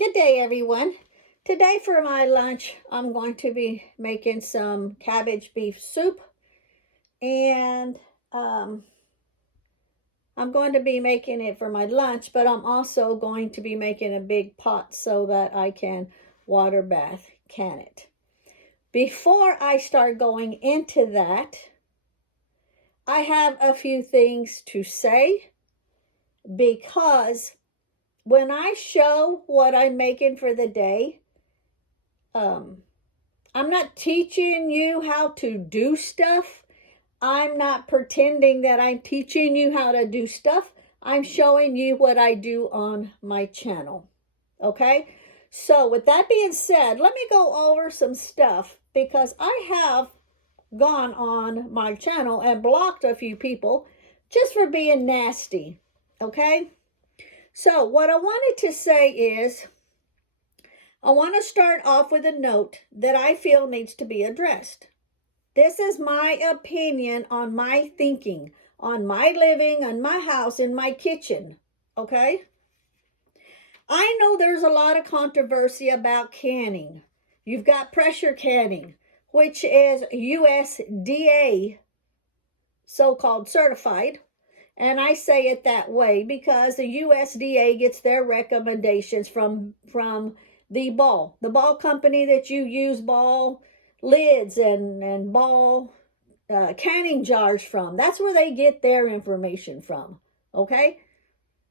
Good day, everyone. Today for my lunch, I'm going to be making some cabbage beef soup, and I'm going to be making it for my lunch, but I'm also going to be making a big pot so that I can water bath can it. Before I start going into that, I have a few things to say, because when I show what I'm making for the day, I'm not teaching you how to do stuff. I'm not pretending that I'm teaching you how to do stuff. I'm showing you what I do on my channel. Okay? So with that being said, let me go over some stuff, because I have gone on my channel and blocked a few people just for being nasty. Okay? So what I wanted to say is, I want to start off with a note that I feel needs to be addressed. This is my opinion on my thinking, on my living, on my house, in my kitchen, okay? I know there's a lot of controversy about canning. You've got pressure canning, which is USDA so-called certified. And I say it that way because the USDA gets their recommendations from the ball company that you use ball lids and ball canning jars from. That's where they get their information from. Okay,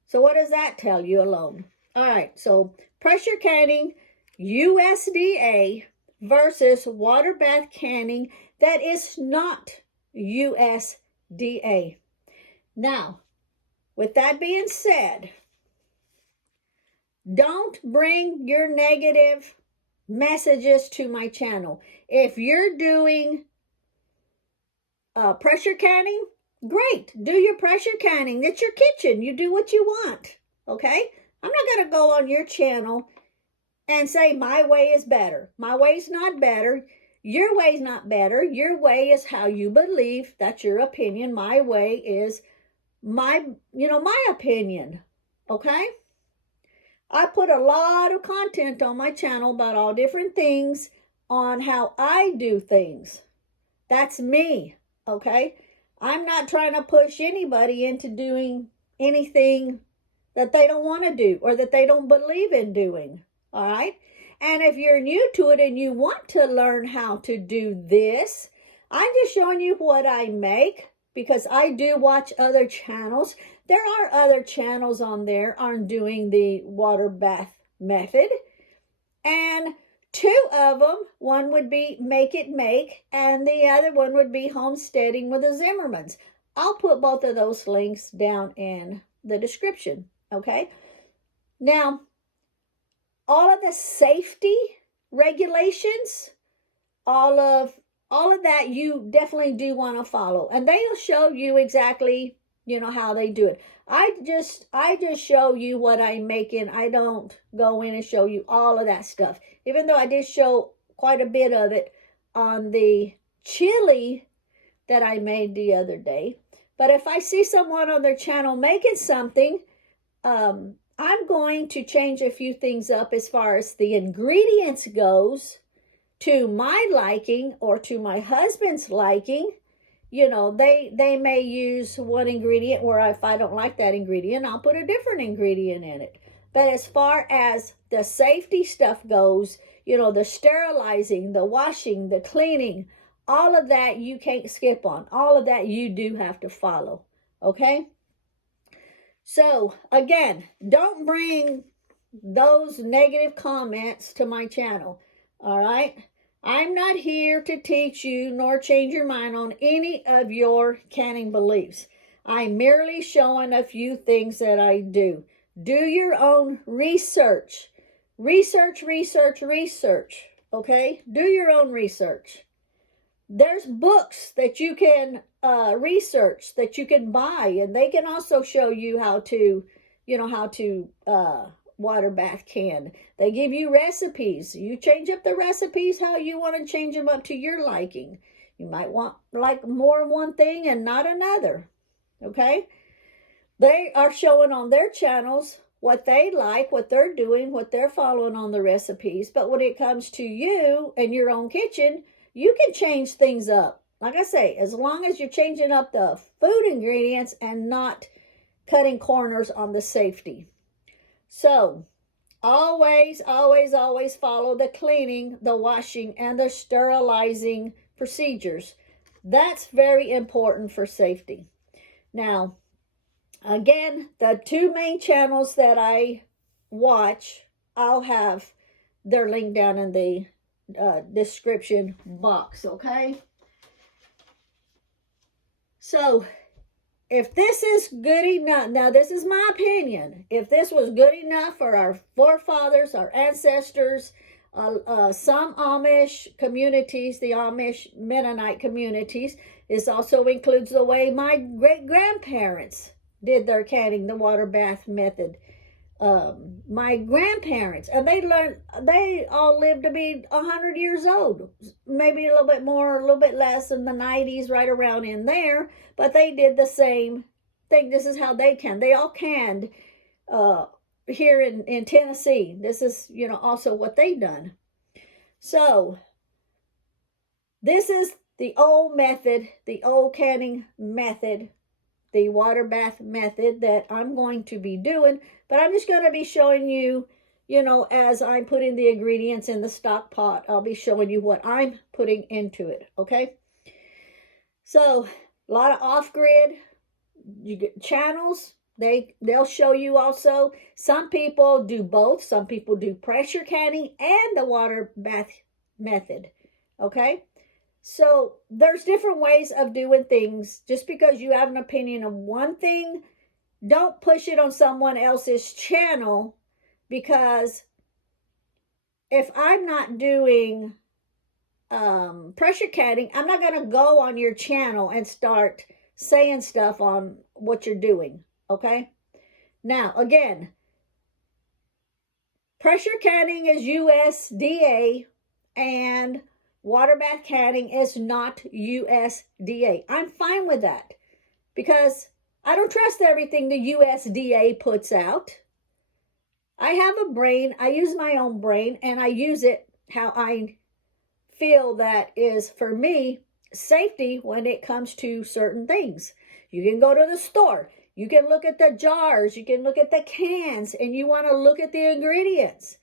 so what does that tell you alone? All right, so pressure canning, USDA, versus water bath canning that is not USDA. Now, with that being said, don't bring your negative messages to my channel. If you're doing pressure canning, great. Do your pressure canning. It's your kitchen. You do what you want. Okay? I'm not going to go on your channel and say my way is better. My way's not better. Your way's not better. Your way is how you believe. That's your opinion. My way is my opinion. Okay? I put a lot of content on my channel about all different things on how I do things. That's me, okay? I'm not trying to push anybody into doing anything that they don't want to do or that they don't believe in doing, all right? And if you're new to it and you want to learn how to do this, I'm just showing you what I make, because I do watch other channels. There are other channels on there on doing the water bath method. And two of them, one would be Make It Make, and the other one would be Homesteading with the Zimmermans. I'll put both of those links down in the description, okay? Now, all of the safety regulations, all of that you definitely do want to follow, and they'll show you exactly how they do it. I just show you what I'm making. I don't go in and show you all of that stuff, even though I did show quite a bit of it on the chili that I made the other day. But if I see someone on their channel making something, I'm going to change a few things up as far as the ingredients goes, to my liking or to my husband's liking. They may use one ingredient where if I don't like that ingredient, I'll put a different ingredient in it. But as far as the safety stuff goes, the sterilizing, the washing, the cleaning, all of that you can't skip on. All of that you do have to follow, okay? So, again, don't bring those negative comments to my channel, all right? I'm not here to teach you nor change your mind on any of your canning beliefs. I'm merely showing a few things that I do. Do your own research. Research, okay? Do your own research. There's books that you can research, that you can buy, and they can also show you how to, water bath can. They give you recipes. You change up the recipes how you want to change them up to your liking. You might want like more one thing and not another. Okay? They are showing on their channels what they like, what they're doing, what they're following on the recipes. But when it comes to you and your own kitchen, you can change things up. Like I say, as long as you're changing up the food ingredients and not cutting corners on the safety. So always, always, always follow the cleaning, the washing, and the sterilizing procedures. That's very important for safety. Now, again, the two main channels that I watch, I'll have their link down in the description box, okay? So, if this is good enough, now this is my opinion, if this was good enough for our forefathers, our ancestors, some Amish communities, the Amish Mennonite communities, this also includes the way my great-grandparents did their canning, the water bath method. My grandparents, and they all lived to be 100 years old, maybe a little bit more, a little bit less in the 90s, right around in there, but they did the same thing. This is how they canned. They all canned here in Tennessee. This is, also what they done. So this is the old method, the old canning method, the water bath method that I'm going to be doing, but I'm just going to be showing you, as I'm putting the ingredients in the stock pot, I'll be showing you what I'm putting into it, okay? So, a lot of off-grid channels, they'll show you also. Some people do both. Some people do pressure canning and the water bath method, okay? So there's different ways of doing things. Just because you have an opinion of one thing, don't push it on someone else's channel, because if I'm not doing pressure canning, I'm not going to go on your channel and start saying stuff on what you're doing, okay? Now, again, pressure canning is USDA and water bath canning is not USDA. I'm fine with that because I don't trust everything the USDA puts out. I have a brain. I use my own brain, and I use it how I feel that is, for me, safety when it comes to certain things. You can go to the store. You can look at the jars. You can look at the cans, and you want to look at the ingredients.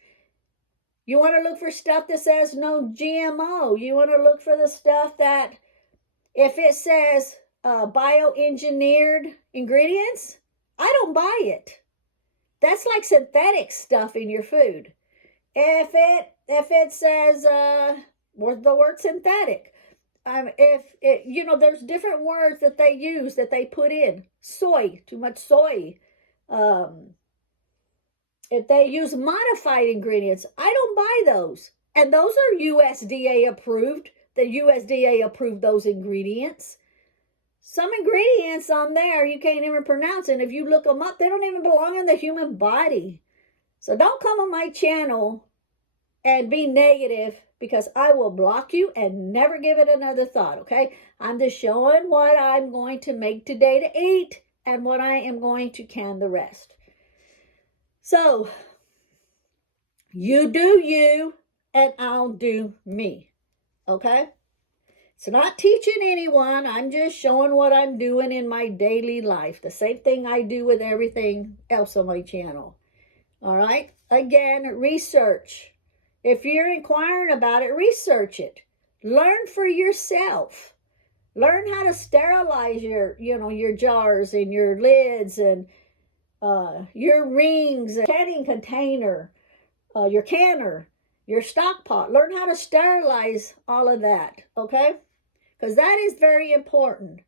You want to look for stuff that says no GMO. You want to look for the stuff that, if it says bioengineered ingredients, I don't buy it. That's like synthetic stuff in your food. If it says the word synthetic, there's different words that they use, that they put in. Soy, too much soy. If they use modified ingredients, I don't buy those. And those are USDA approved. The USDA approved those ingredients. Some ingredients on there you can't even pronounce, and if you look them up, they don't even belong in the human body. So don't come on my channel and be negative, because I will block you and never give it another thought, okay? I'm just showing what I'm going to make today to eat and what I am going to can the rest. So, you do you, and I'll do me, okay? It's not teaching anyone. I'm just showing what I'm doing in my daily life. The same thing I do with everything else on my channel, all right? Again, research. If you're inquiring about it, research it. Learn for yourself. Learn how to sterilize your jars and your lids and your rings, canning container, your canner, your stock pot. Learn how to sterilize all of that, okay? Because that is very important.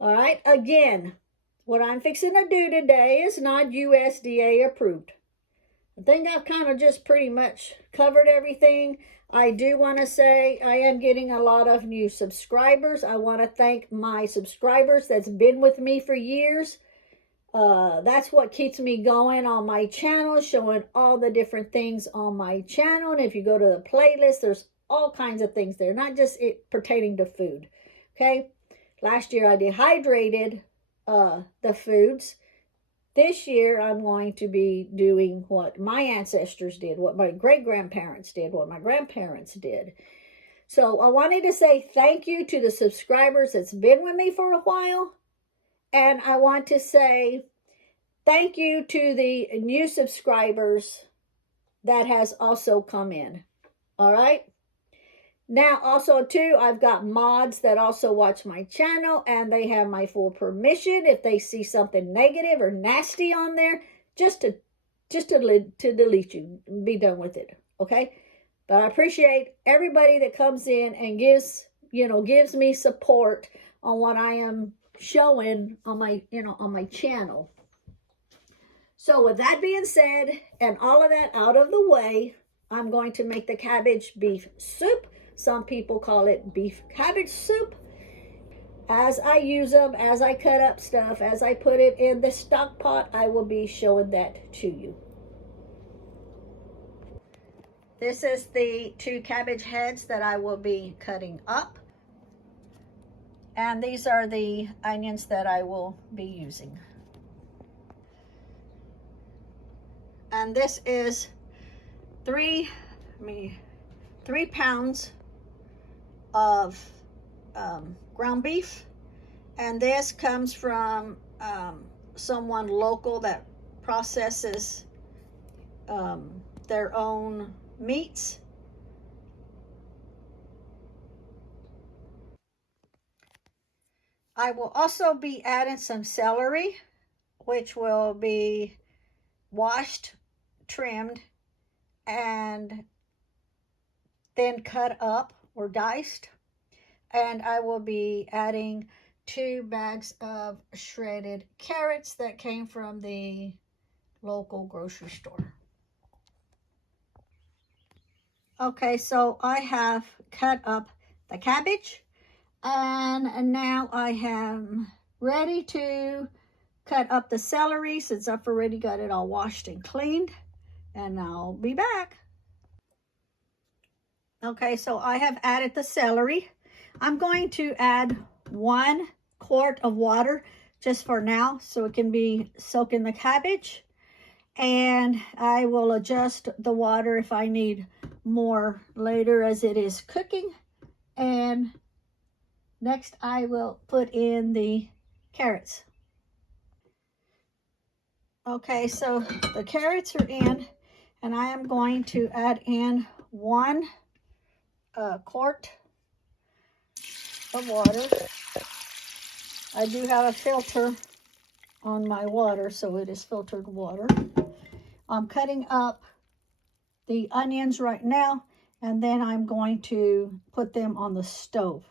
All right? Again, what I'm fixing to do today is not USDA approved. I think I've kind of just pretty much covered everything. I do want to say I am getting a lot of new subscribers. I want to thank my subscribers that's been with me for years. That's what keeps me going on my channel, showing all the different things on my channel. And if you go to the playlist, there's all kinds of things there, not just it pertaining to food. Okay, last year I dehydrated the foods This year, I'm going to be doing what my ancestors did, what my great-grandparents did, what my grandparents did. So I wanted to say thank you to the subscribers that's been with me for a while. And I want to say thank you to the new subscribers that has also come in. All right. Now, also, too, I've got mods that also watch my channel, and they have my full permission if they see something negative or nasty on there, just to delete you and be done with it, okay? But I appreciate everybody that comes in and gives me support on what I am showing on my, on my channel. So with that being said, and all of that out of the way, I'm going to make the cabbage beef soup. Some people call it beef cabbage soup. As I use them, as I cut up stuff, as I put it in the stock pot, I will be showing that to you. This is the 2 cabbage heads that I will be cutting up. And these are the onions that I will be using. And this is 3 pounds of ground beef, and this comes from someone local that processes their own meats. I will also be adding some celery, which will be washed, trimmed, and then cut up or diced. And I will be adding 2 bags of shredded carrots that came from the local grocery store. Okay, so I have cut up the cabbage, and now I am ready to cut up the celery since I've already got it all washed and cleaned, and I'll be back. Okay, so I have added the celery. I'm going to add 1 quart of water just for now so it can be soaking the cabbage. And I will adjust the water if I need more later as it is cooking. And next I will put in the carrots. Okay, so the carrots are in, and I am going to add in 1 quart of water. I do have a filter on my water, so it is filtered water. I'm cutting up the onions right now, and then I'm going to put them on the stove.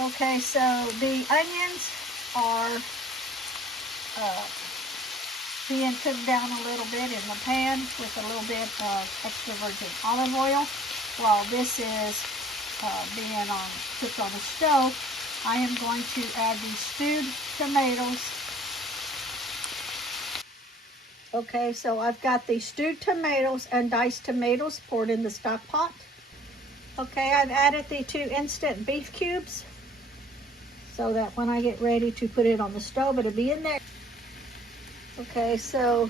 Okay, so the onions are being cooked down a little bit in the pan with a little bit of extra virgin olive oil. While this is being cooked on the stove, I am going to add these stewed tomatoes. Okay, so I've got the stewed tomatoes and diced tomatoes poured in the stock pot. Okay, I've added the 2 instant beef cubes so that when I get ready to put it on the stove, it'll be in there. Okay, so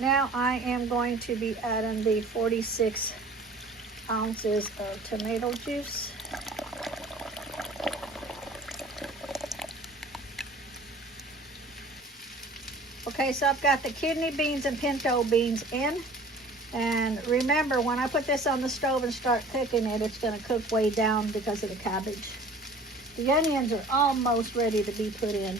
now I am going to be adding the 46 ounces of tomato juice. Okay, so I've got the kidney beans and pinto beans in. And remember, when I put this on the stove and start cooking it, it's going to cook way down because of the cabbage. The onions are almost ready to be put in.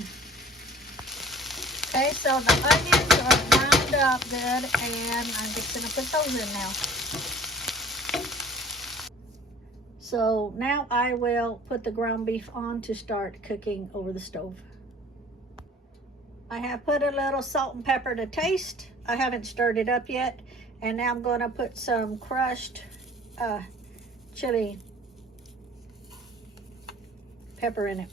Okay, so the onions are browned up good, and I'm just going to put those in now. So now I will put the ground beef on to start cooking over the stove. I have put a little salt and pepper to taste. I haven't stirred it up yet. And now I'm going to put some crushed chili pepper in it.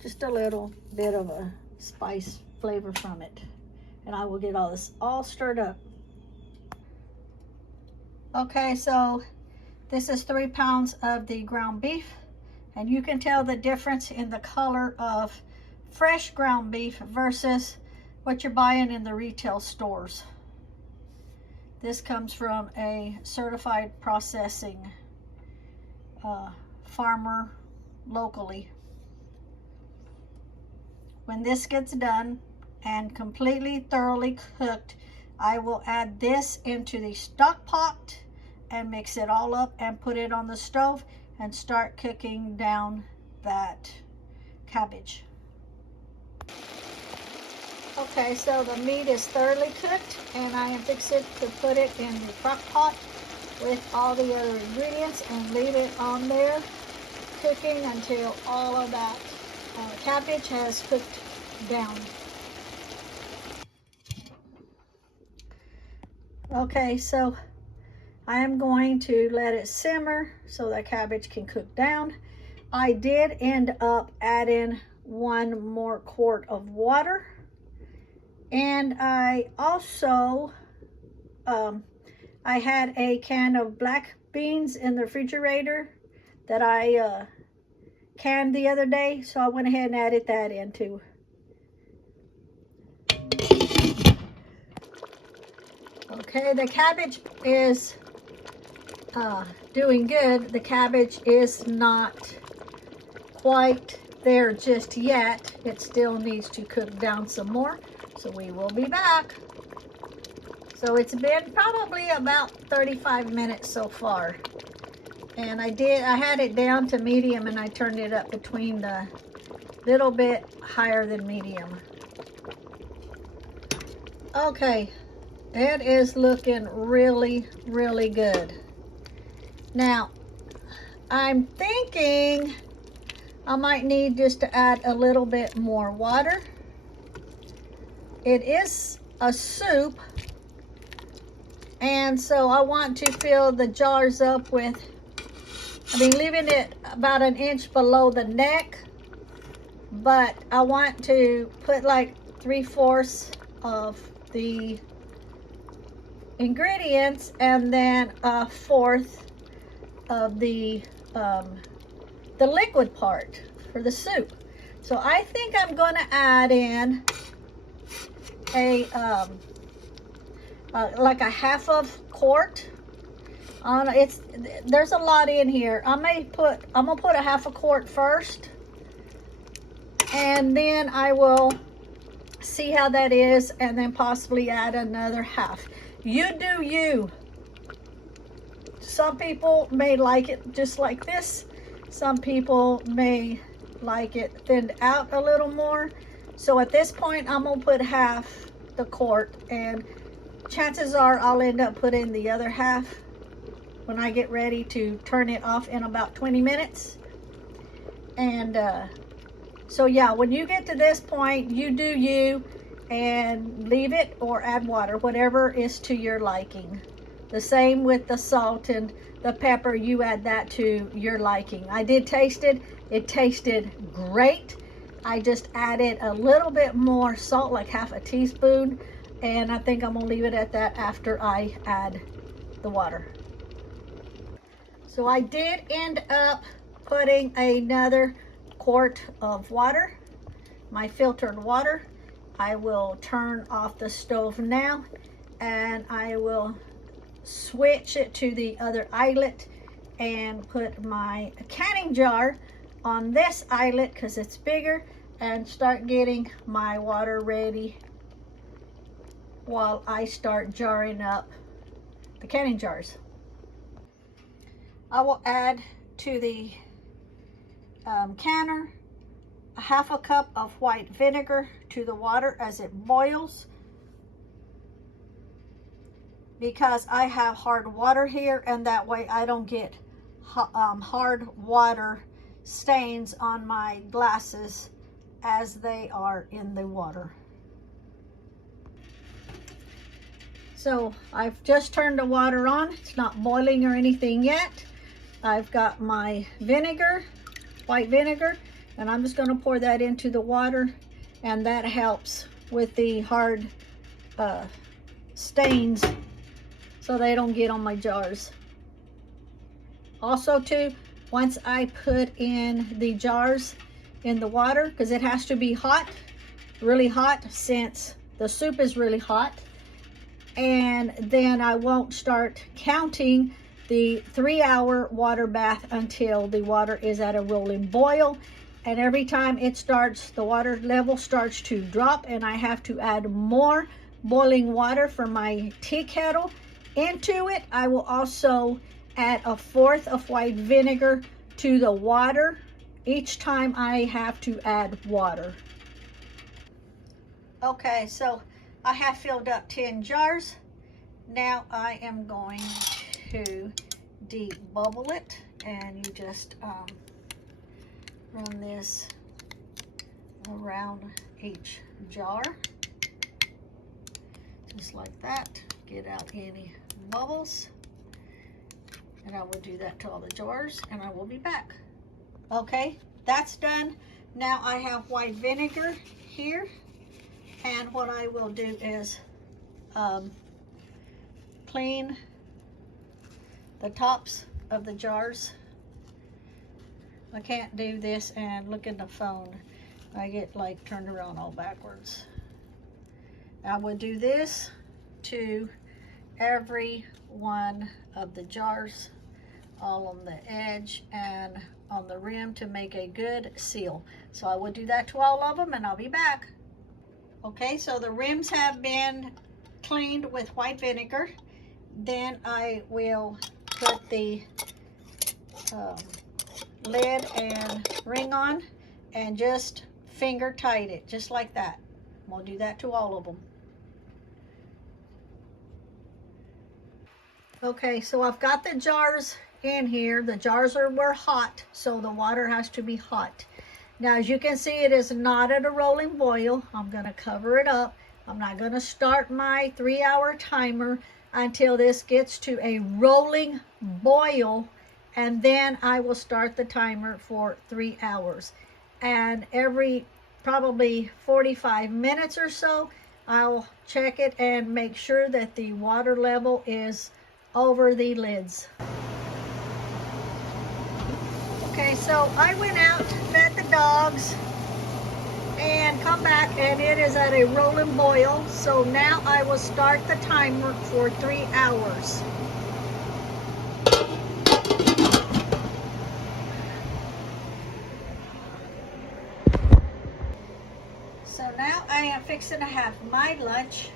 Just a little bit of a spice flavor from it. And I will get all this all stirred up. Okay, so this is 3 pounds of the ground beef. And you can tell the difference in the color of fresh ground beef versus what you're buying in the retail stores. This comes from a certified processing farmer locally. When this gets done and completely thoroughly cooked, I will add this into the stock pot and mix it all up and put it on the stove and start cooking down that cabbage. Okay, so the meat is thoroughly cooked and I am fixing to put it in the crock pot with all the other ingredients and leave it on there cooking until all of that cabbage has cooked down. Okay, so I am going to let it simmer so that cabbage can cook down. I did end up adding 1 more quart of water, and I also I had a can of black beans in the refrigerator that I canned the other day, so I went ahead and added that in too. Okay, the cabbage is doing good. The cabbage is not quite there just yet. It still needs to cook down some more, so we will be back. So it's been probably about 35 minutes so far. And I had it down to medium and I turned it up between the little bit higher than medium. Okay, it is looking really, really good. Now, I'm thinking I might need just to add a little bit more water. It is a soup, and so I want to fill the jars up with, leaving it about 1 inch below the neck, but I want to put like 3/4 of the ingredients and then 1/4 of the liquid part for the soup. So I think I'm going to add in a like a 1/2 quart. There's a lot in here. I'm gonna put a 1/2 quart first, and then I will see how that is, and then possibly add another 1/2. You do you. Some people may like it just like this. Some people may like it thinned out a little more. So at this point, I'm gonna put 1/2 the quart, and chances are I'll end up putting the other 1/2 when I get ready to turn it off in about 20 minutes. And so yeah, when you get to this point, you do you, and leave it or add water, whatever is to your liking. The same with the salt and the pepper, you add that to your liking. I did taste it. It tasted great. I just added a little bit more salt, like 1/2 teaspoon, and I think I'm gonna leave it at that after I add the water. So I did end up putting another quart of water, my filtered water. I will turn off the stove now, and I will switch it to the other eyelet and put my canning jar on this eyelet because it's bigger, and start getting my water ready while I start jarring up the canning jars. I will add to the canner 1/2 cup of white vinegar to the water as it boils, because I have hard water here, and that way I don't get hard water stains on my glasses as they are in the water. So I've just turned the water on. It's not boiling or anything yet. I've got my vinegar, white vinegar, and I'm just going to pour that into the water, and that helps with the hard stains so they don't get on my jars. Also too, once I put in the jars, in the water because it has to be hot, really hot, since the soup is really hot. And then I won't start counting the 3-hour water bath until the water is at a rolling boil. And every time it starts, the water level starts to drop, and I have to add more boiling water from my tea kettle into it. I will also add 1/4 of white vinegar to the water each time I have to add water. Okay, so I have filled up 10 jars. Now I am going to debubble it, and you just run this around each jar, just like that. Get out any bubbles, and I will do that to all the jars, and I will be back. Okay, that's done. Now I have white vinegar here, and what I will do is clean the tops of the jars. I can't do this and look at the phone. I get like turned around all backwards. I will do this to every one of the jars, all on the edge and on the rim, to make a good seal. So I will do that to all of them, and I'll be back. Okay, so the rims have been cleaned with white vinegar. Then I will put the lid and ring on and just finger tight it, just like that. We'll do that to all of them. Okay, so I've got the jars in here. The jars were hot, so the water has to be hot. Now, as you can see, it is not at a rolling boil. I'm going to cover it up. I'm not going to start my 3-hour timer until this gets to a rolling boil, and then I will start the timer for 3 hours. And every probably 45 minutes or so, I'll check it and make sure that the water level is over the lids. Okay, so I went out, fed the dogs, and come back, and it is at a rolling boil. So now I will start the timer for 3 hours. So now I am fixing to have my lunch,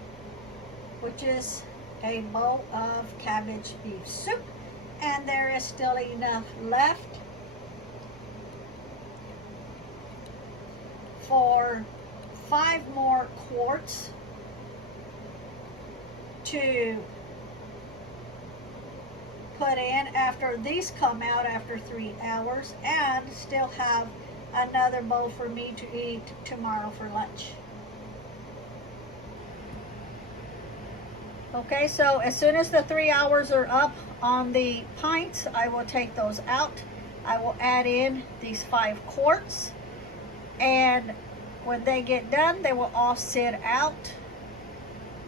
which is a bowl of cabbage beef soup, and there is still enough left for 5 more quarts to put in after these come out after 3 hours, and still have another bowl for me to eat tomorrow for lunch. Okay, so as soon as the 3 hours are up on the pints, I will take those out. I will add in these 5 quarts, and when they get done, they will all sit out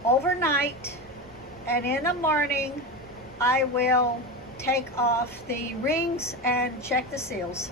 overnight, and in the morning I will take off the rings and check the seals.